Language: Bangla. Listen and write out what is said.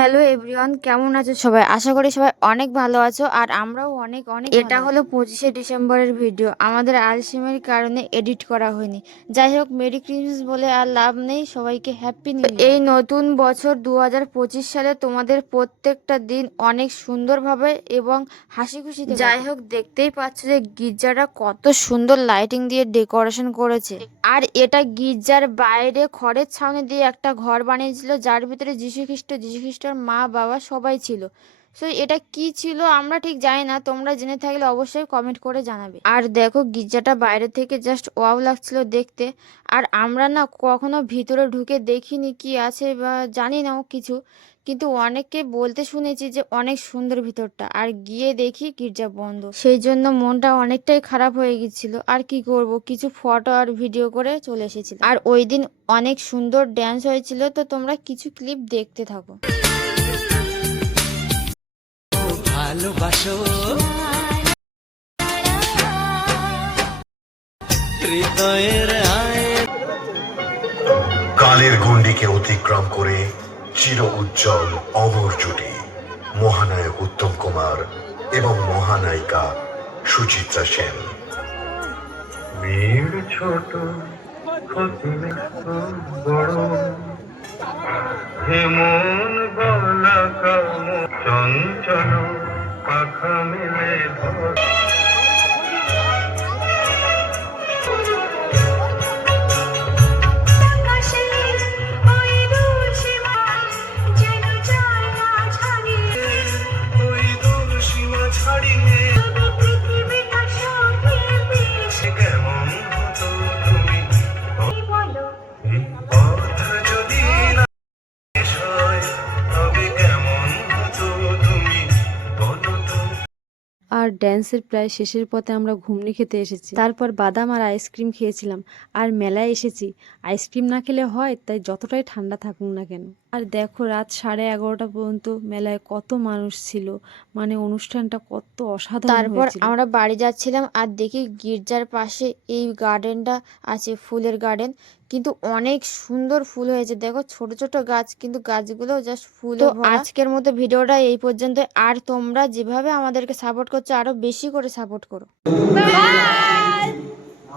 হ্যালো এভরিওয়ান, কেমন আছো সবাই? আশা করি সবাই অনেক ভালো আছো। আর আমরাও অনেক অনেক এটা হলো 25শে ডিসেম্বরের ভিডিও। আমাদের আলসেমির কারণে এডিট করা হয়নি। যাই হোক, মেরি ক্রিসমাস বলে আর লাভ নেই, সবাইকে হ্যাপি নিউ ইয়ার। এই নতুন বছর 2025 সালে তোমাদের প্রত্যেকটা দিন অনেক সুন্দরভাবে এবং হাসি খুশিতে যাই হোক, দেখতেই পাচ্ছ যে গির্জাটা কত সুন্দর লাইটিং দিয়ে ডেকোরেশন করেছে। আর এটা গির্জার বাইরে খড়ের ছাউনি দিয়ে একটা ঘর বানিয়েছিল, যার ভিতরে যীশু খ্রিস্টের মা বাবা সবাই ছিল। সো এটা কি ছিল আমরা ঠিক জানি না, তোমরা জেনে থাকলে অবশ্যই কমেন্ট করে জানাবে। আর দেখো, গির্জাটা বাইরে থেকে জাস্ট ওয়াও লাগছিল দেখতে। আর আমরা না কখনো ভিতরে ঢুকে দেখিনি কি আছে বা জানি নাও কিছু, কিন্তু অনেককে বলতে শুনেছি যে অনেক সুন্দর ভিতরটা। আর গিয়ে দেখি গির্জা বন্ধ, সেই জন্য মনটা অনেকটাই খারাপ হয়ে গেছিল। আর কি করব, কিছু ফটো আর ভিডিও করে চলে এসেছিলাম। আর ওই দিন অনেক সুন্দর ড্যান্স হয়েছিল, তো তোমরা কিছু ক্লিপ দেখতে থাকো। ভালোবাসো কালের গণ্ডিকে অতিক্রম করে চির উজ্জ্বল অমর জুটি মহানায়ক উত্তম কুমার এবং মহানায়িকা সুচিত্রা সেন। বীর ছোট বড় হেমন গলা কাম চঞ্চল পাখা মেলে ধর। আর ড্যান্সের প্রায় শেষের পথে আমরা ঘুগনি খেতে এসেছি, তারপর বাদাম আর আইসক্রিম খেয়েছিলাম। আর মেলায় এসেছি, আইসক্রিম না খেলে হয়, তাই যতটাই ঠান্ডা থাকুক না কেন। আর দেখো, রাত 11:30 পর্যন্ত মেলায় কত মানুষ ছিল, মানে অনুষ্ঠানটা কত অসাধারণ। তারপর আমরা বাড়ি যাচ্ছিলাম আর দেখি গির্জার পাশে এই গার্ডেনটা আছে, ফুলের গার্ডেন, কিন্তু অনেক সুন্দর ফুল হয়েছে। দেখো, ছোট ছোট গাছ, কিন্তু গাছগুলো জাস্ট ফুল। তো আজকের মতো ভিডিওটা এই পর্যন্ত। আর তোমরা যেভাবে আমাদেরকে সাপোর্ট করছো, আরো বেশি করে সাপোর্ট করো।